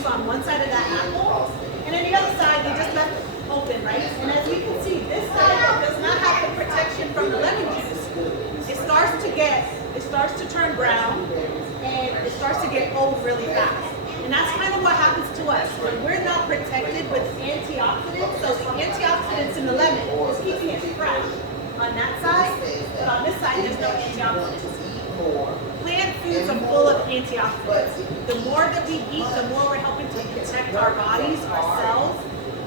juice on one side of that apple, and then the other side you just left open, right? And as you can see, this side does not have the protection from the lemon juice. It starts to turn brown, and it starts to get old really fast. And that's kind of what happens to us when we're not protected with antioxidants. So the antioxidants in the lemon is keeping it fresh on that side, but on this side there's no antioxidants. Plant foods are full of antioxidants. The more that we eat, the more we're helping to protect our bodies, our cells,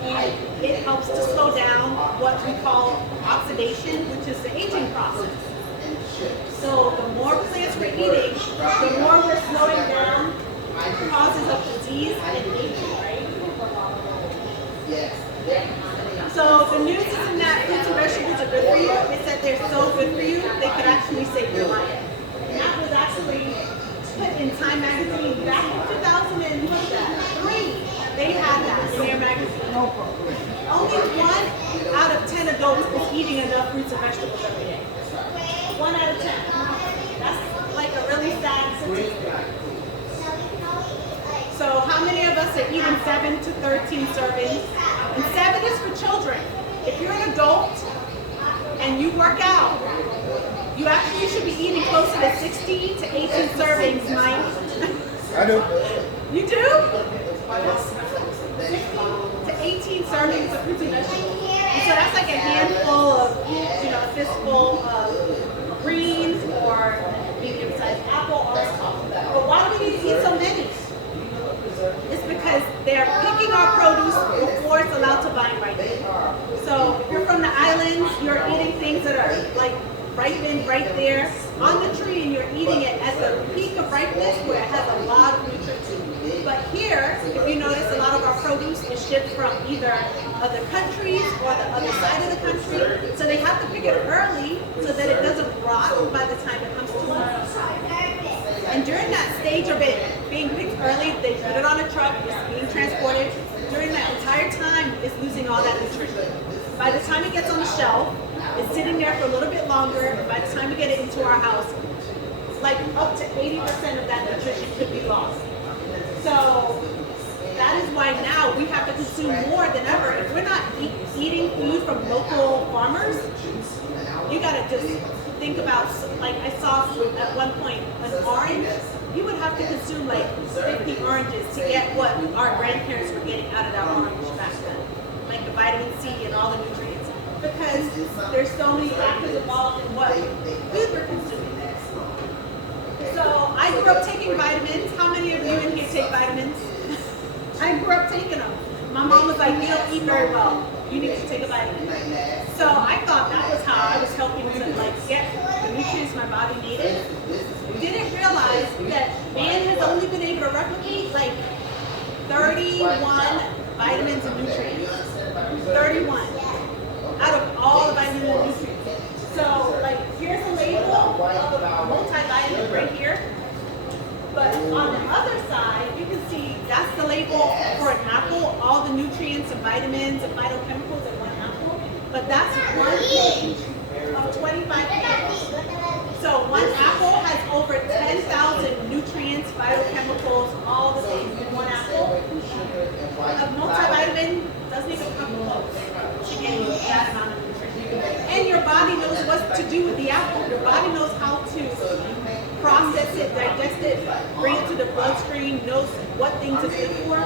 and it helps to slow down what we call oxidation, which is the aging process. So the more plants we're eating, the more we're slowing down causes of disease and aging, right? So the news isn't that fruits and vegetables are good for you, it's that they're so good for you, they could actually save your life. And that was actually put in Time magazine back in 2003. They had that in their magazine. Only 1 out of 10 adults is eating enough fruits and vegetables every day. 1 out of 10. That's like a really sad statistic. So how many of us are eating 7 to 13 servings? And 7 is for children. If you're an adult and you work out, you actually should be eating closer to 16 to 18 servings, Mike. I do. You do? 16 to 18 servings of fruits and vegetables. And so that's like a handful of, a fistful of greens or a medium-sized apple or something. But why do we need to eat so many? It's because they're picking our produce before it's allowed to vine ripen. So if you're from the islands, you're eating things that are like ripened right there on the tree, and you're eating it at the peak of ripeness where it has a lot of nutrients. But here, if you notice, a lot of our produce is shipped from either other countries or the other side of the country. So they have to pick it early so that it doesn't rot by the time it comes to us. And during that stage of it being picked early, they put it on a truck, it's being transported. During that entire time, it's losing all that nutrition. By the time it gets on the shelf, it's sitting there for a little bit longer, and by the time we get it into our house, like up to 80% of that nutrition could be lost. So that is why now we have to consume more than ever. If we're not eating food from local farmers, you gotta just think about, like I saw at one point, an orange, you would have to consume like 50 oranges to get what our grandparents were getting out of that orange back then. Like the vitamin C and all the nutrients. Because there's so many factors involved in what food we're consuming. So I grew up taking vitamins. How many of you in here take vitamins? I grew up taking them. My mom was like, you don't eat very well. You need to take a vitamin. So I thought that was how I was helping to get the nutrients my body needed. Didn't realize that man has only been able to replicate like 31 vitamins and nutrients. 31 out of all the vitamins and nutrients. So here's a label of a multivitamin right here. But on the other side, you can see that's the label for an apple, all the nutrients and vitamins and phytochemicals in one apple. But that's one page of 25 pages. So one apple has over 10,000 nutrients, phytochemicals, all the things in one apple. A multivitamin doesn't even come close to getting that amount of nutrition. And your body knows what to do with the apple. Your body knows how to process it, digest it, bring it to the bloodstream, knows what things it's good for.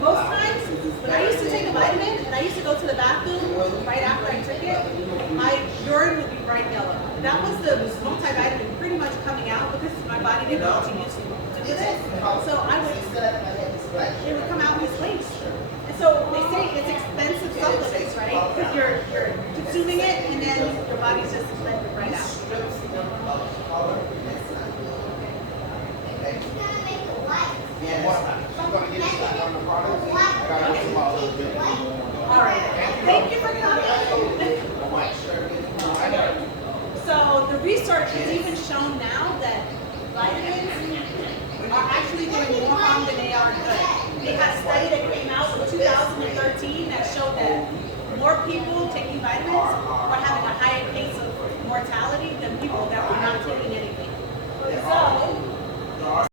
Most times, when I used to take a vitamin and I used to go to the bathroom right after I took it, my urine would be bright yellow. That was the multivitamin pretty much coming out because my body didn't know what to use to do this. So it would come out as waste. And so they say it's expensive supplements, right? Because you're consuming it and then your body's just letting it right out. All right. Thank you for coming. So the research has even shown now that vitamins are actually doing more harm than they are good. They had a study that came out in 2013 that showed that more people taking vitamins were having a higher case of mortality than people that were not taking anything. So